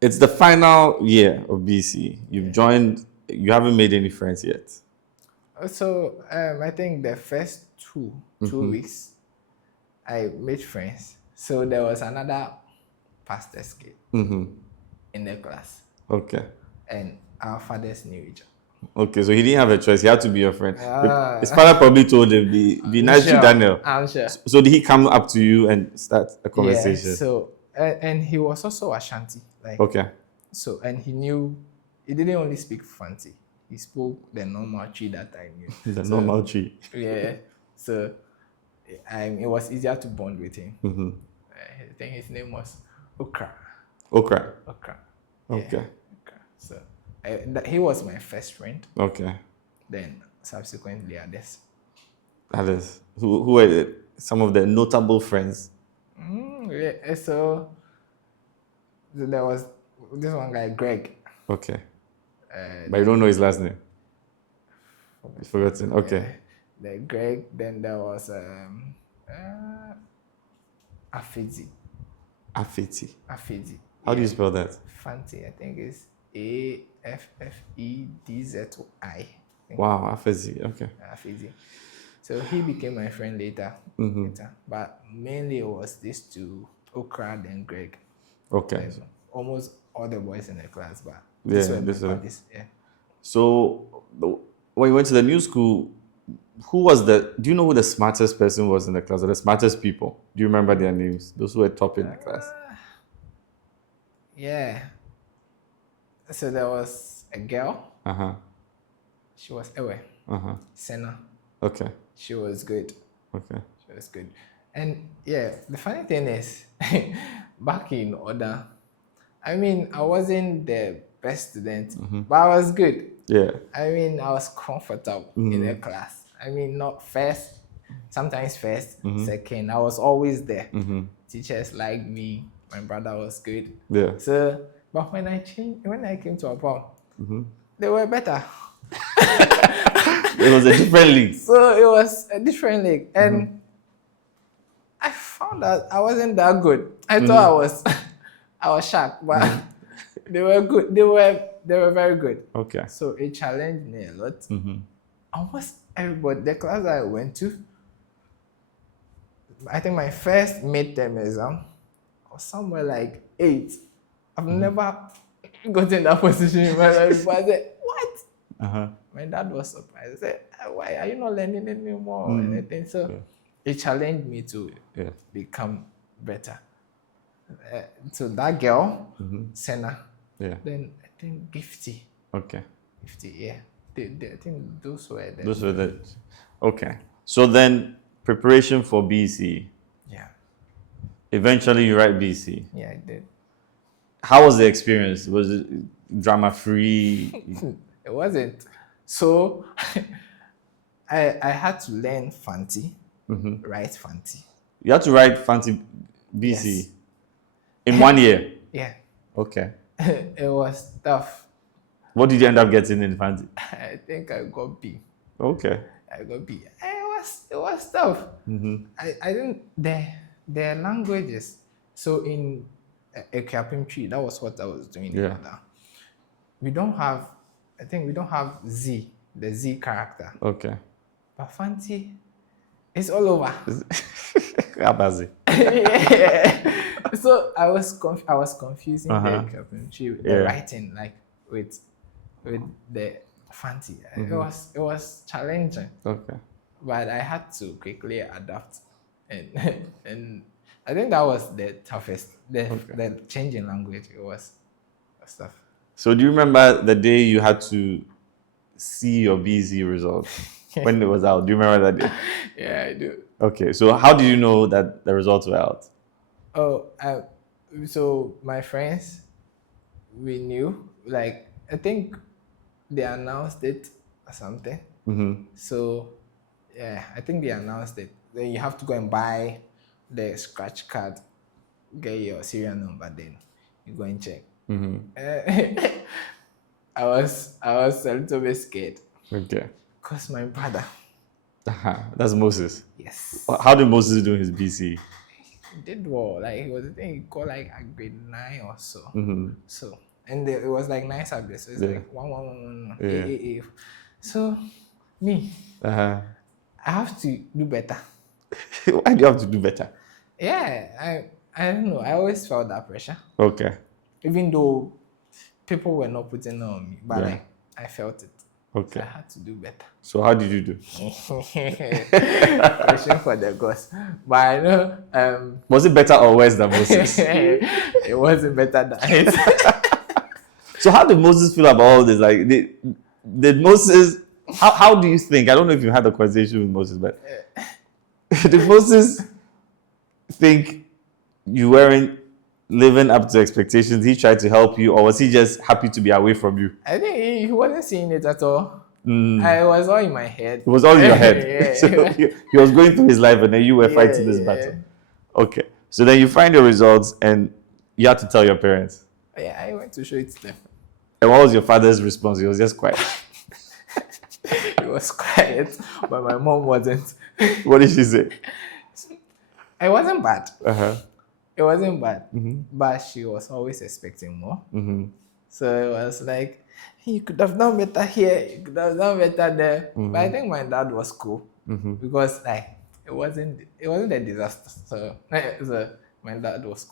It's the final year of BC. You've joined. You haven't made any friends yet. So I think the first two weeks, I made friends. So there was another pastor's kid in the class, Okay. and our fathers knew each other. Okay, so he didn't have a choice. He had to be your friend. His father probably told him, be nice to sure. Daniel. I'm sure. So did he come up to you and start a Yeah. conversation? So and he was also Ashanti, like Okay. so, and he knew he didn't only speak Fanti. He spoke the normal tree that I knew. The normal tree. Yeah. So it was easier to bond with him. I think his name was Okrah. Okrah. Okrah. Okay. Okrah. So he was my first friend. Okay. Then subsequently others. Others. Who were some of the notable friends? Yeah. So there was this one guy, Greg. Okay. But you don't know his last name? You've forgotten. Okay. The Greg. Then there was Afezi. Afeti. Afezi. How do you spell that? Fanti. I think it's Affedzi. Wow, Afezi. Okay. Afezi. So he became my friend later. But mainly it was these two, Okrah and Greg. Okay. Like, almost all the boys in the class, but Yeah, these were buddies. Yeah. So when you went to the new school, do you know who the smartest person was in the class, or the smartest people? Do you remember their names? Those who were top in the class? Yeah. So there was a girl. She was Ewe. Senna. Okay. She was good. Okay. She was good. And yeah, the funny thing is, back in order, I mean, I wasn't the best student, but I was good. Yeah. I mean, I was comfortable in the class. I mean, not first, sometimes first, second. I was always there. Teachers liked me. My brother was good. Yeah. So, but when I came to Apom, they were better. It was a different league. So it was a different league, and I found that I wasn't that good. I thought I was sharp, but they were good. They were very good. Okay. So it challenged me a lot. Almost everybody, the class I went to, I think my first midterm exam was somewhere like 8. I've never gotten that position in my life. But I said, what? My dad was surprised. I said, why are you not learning anymore or anything? So it challenged me to become better. So that girl, Senna, then I think Gifty. Okay. Gifty, yeah. I think those were the... Those were the... Okay. So then, preparation for BC. Yeah. Eventually, you write BC. Yeah, I did. How was the experience? Was it drama-free? It wasn't. So, I had to learn Fanti, write Fanti. You had to write Fanti BC Yes. in 1 year? Yeah. Okay. It was tough. What did you end up getting in Fanti? I think I got B. Okay. I got B. It was tough. I didn't... The languages... So in Okrah tree, that was what I was doing in order. We don't have... I think we don't have Z, the Z character. Okay. But Fanti, it's all over. Abazi. Yeah. So I was confusing the Okrah tree, the writing, like with the Fanti. It was challenging. Okay. But I had to quickly adapt, and I think that was the toughest. The change in language, it was tough. So do you remember the day you had to see your BC results when it was out? Do you remember that day? Yeah, I do. Okay, so how did you know that the results were out? Oh, so my friends, we knew. Like, I think they announced it or something. So, yeah, I think they announced it. Then you have to go and buy the scratch card, get your serial number, then you go and check. I was a little bit scared. Okay. Because my brother. That's Moses. Yes. How did Moses do his BC? he did well. Like he was, I think he got like a grade 9 or so. Mm-hmm. So and it was like 9 subjects. So it's Yeah. like 1 1 1 1 Yeah. So me, Uh-huh. I have to do better. Why do you have to do better? Yeah, I don't know. I always felt that pressure, Okay. even though people were not putting it on me, but Yeah. like I felt it. So Okay. I had to do better. So how did you do? Question for the gods. But I know Was it better or worse than Moses? it wasn't better than it. So how did Moses feel about all this? Like, did Moses? How do you think? I don't know if you had a conversation with Moses, but did Moses think you weren't living up to expectations? He tried to help you, or was he just happy to be away from you? I think he wasn't seeing it at all. I was all in my head. It was all in your head. Yeah. So he was going through his life, and then you were fighting this battle. Okay. So then you find your results, and you had to tell your parents. Yeah, I went to show it to them. And what was your father's response? He was just quiet. He was quiet, but my mom wasn't. What did she say? It wasn't bad. Uh-huh. It wasn't bad, Mm-hmm. but she was always expecting more. Mm-hmm. So it was like, you could have done better here, you could have done better there. But I think my dad was cool because like it wasn't a disaster. So my dad was cool.